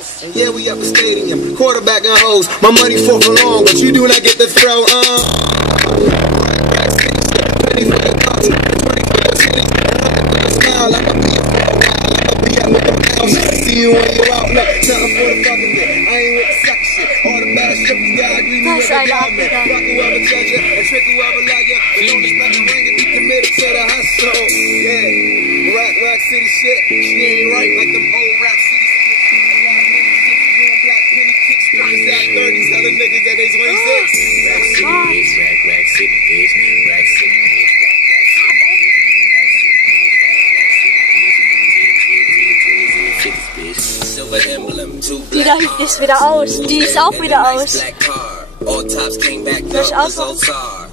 And yeah, we up the stadium, quarterback and hoes. My money fourth and long, but you do not get the throw. Smile, I'ma be see you when you're out. Look, nothing for the fucking bit. I ain't with the suck shit. All the bad strippers gotta agree me with the government. Fuck whoever judge you and trick whoever love you. But don't expect the ring and be committed to the hustle. Yeah, Rack City shit. She ain't right like them old Rack City shit. Black penny kick strippers at 30s, telling niggas that they 26. Rack City bitch, Rack City bitch, Rack City bitch. Die da hinten ist wieder aus. Die ist auch wieder aus. Das ist auch so.